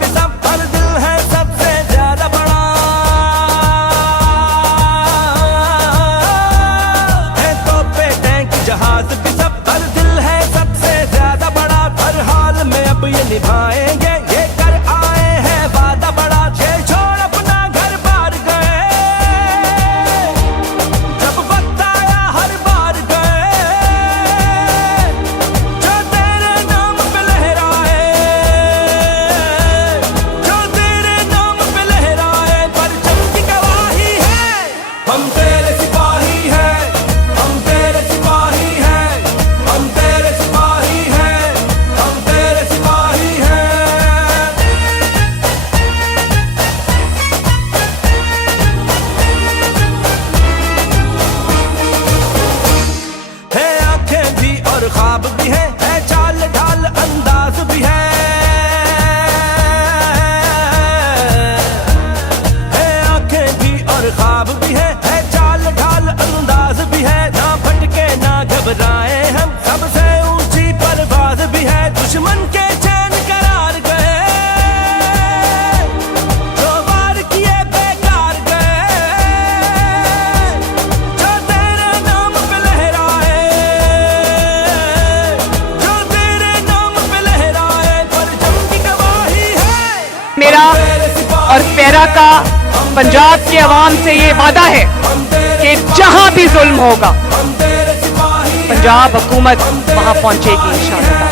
भी सब, पर दिल है सबसे ज्यादा बड़ा। है तोपे टैंक जहाज भी सब, पर दिल है सबसे ज्यादा बड़ा। हर हाल में अब ये निभाएंगे, ये कर आए हैं वादा बड़ा। जेल छोड़ अपना घर बार गए, जब वक्त आया हर बार गए। जो तेरे नाम पे लहराए, जो तेरे नाम पे लहराए, परचम की गवाही है। हम तेरे सिपाही हैं, हम तेरे सिपाही हैं, हम तेरे सिपाही हैं, हम तेरे सिपाही हैं। है आंखें भी और ख्वाब भी है चाल ढाल अंदाज भी है आंखें भी और ख्वाब भी है चाल ढाल अंदाज भी है। ना भटके ना घबराए हम, सबसे ऊंची परवाज भी है। दुश्मन के चैन करार गए, जो वार किए बेकार गए। जो तेरे नाम पे लहराए, जो तेरे नाम पे लहराए, परचम की गवाही है। मेरा और पैरा का पंजाब के अवाम से ये वादा है कि जहां भी जुल्म होगा पंजाब हुकूमत वहां पहुंचेगी इंशाअल्लाह।